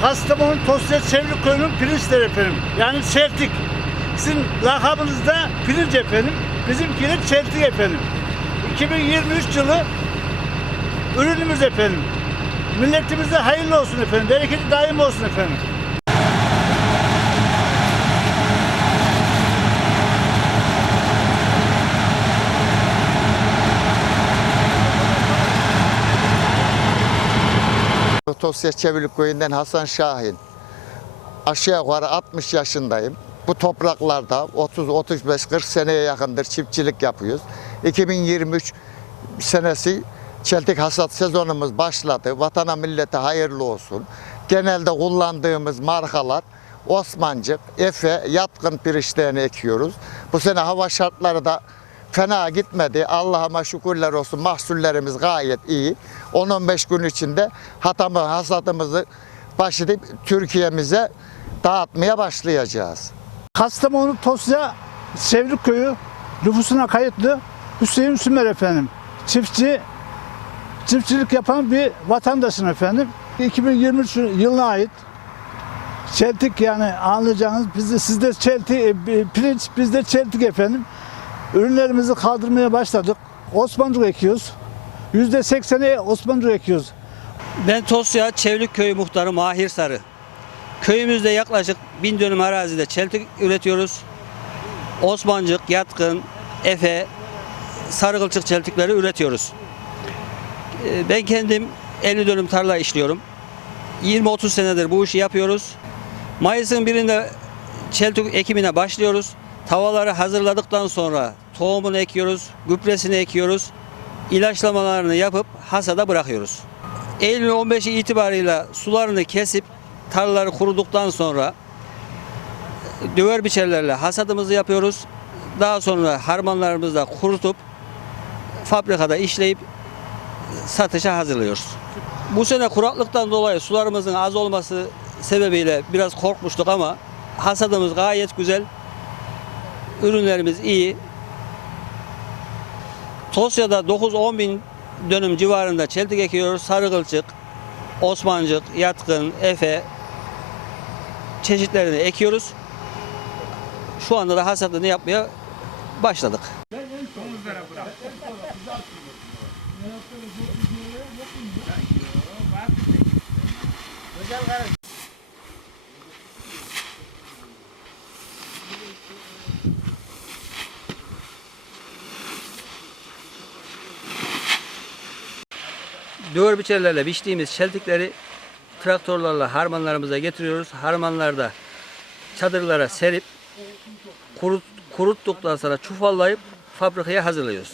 Kastamonu Tosya Çevlik Köyü'nün pirinçleri efendim. Yani çeltik. Sizin lakabınız da pirinç efendim. Bizimkiler çeltik efendim. 2023 yılı ürünümüz efendim. Milletimize hayırlı olsun efendim. Bereketi daim olsun efendim. Tosya Çevilik Köyü'nden Hasan Şahin. Aşağı yukarı 60 yaşındayım. Bu topraklarda 30-35-40 seneye yakındır çiftçilik yapıyoruz. 2023 senesi çeltik hasat sezonumuz başladı. Vatana millete hayırlı olsun. Genelde kullandığımız markalar Osmancık, Efe, yatkın pirinçlerini ekiyoruz. Bu sene hava şartları da fena gitmedi. Allah'ıma şükürler olsun mahsullerimiz gayet iyi. 10-15 gün içinde hatamı, hasadımızı başlayıp Türkiye'mize dağıtmaya başlayacağız. Kastamonu Tosya Çevlik Köyü nüfusuna kayıtlı Hüseyin Sümer efendim. Çiftçi, çiftçilik yapan bir vatandaşın efendim. 2023 yılına ait çeltik yani anlayacağınız bizde sizde çeltik, e, pirinç bizde çeltik efendim. Ürünlerimizi kaldırmaya başladık. Osmancık ekiyoruz. Yüzde sekseni Osmancık ekiyoruz. Ben Tosya Çevlik Köyü muhtarı Mahir Sarı. Köyümüzde yaklaşık bin dönüm arazide çeltik üretiyoruz. Osmancık, Yatkın, Efe, sarı kılçık çeltikleri üretiyoruz. Ee, Ben kendim 50 dönüm tarla işliyorum. 20-30 senedir bu işi yapıyoruz. Mayıs'ın birinde çeltik ekimine başlıyoruz. Tavaları hazırladıktan sonra tohumunu ekiyoruz, gübresini ekiyoruz. ilaçlamalarını yapıp hasada bırakıyoruz. Eylül 15'i itibarıyla sularını kesip tarlaları kuruduktan sonra döver biçerlerle hasadımızı yapıyoruz. Daha sonra harmanlarımızı da kurutup fabrikada işleyip satışa hazırlıyoruz. Bu sene kuraklıktan dolayı sularımızın az olması sebebiyle biraz korkmuştuk ama hasadımız gayet güzel. Ürünlerimiz iyi. Tosya'da 9-10 bin dönüm civarında çeltik ekiyoruz. Sarı kılçık, Osmancık, Yatkın, Efe çeşitlerini ekiyoruz. Şu anda da hasadını yapmaya başladık. Döver biçerlerle biçtiğimiz çeltikleri traktörlerle harmanlarımıza getiriyoruz. Harmanlarda çadırlara serip kurut, kuruttuktan sonra çufallayıp fabrikaya hazırlıyoruz.